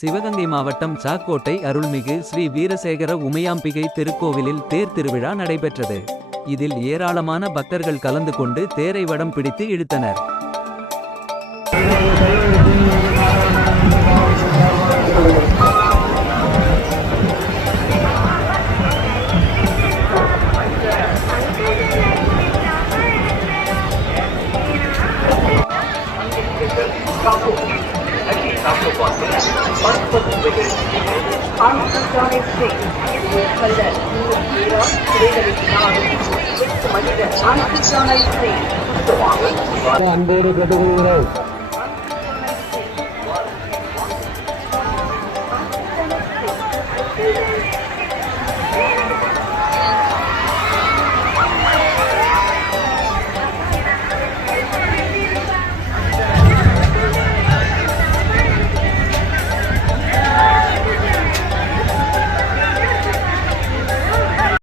சிவகங்கை மாவட்டம் சாக்கோட்டை அருள்மிகு ஸ்ரீ வீரசேகர உமையாம்பிகை திருக்கோவிலில் தேர் திருவிழா நடைபெற்றது. இதில் ஏராளமான பக்தர்கள் கலந்து கொண்டு தேரை வடம் பிடித்து இழுத்தனர். ஆண்களுக்கான கல்ல வீரா சிறைகளில் நாடும் எட்டு மனித ஆண்களுக்கான அன்போடு கேட்டுக்கொள்கிறோம்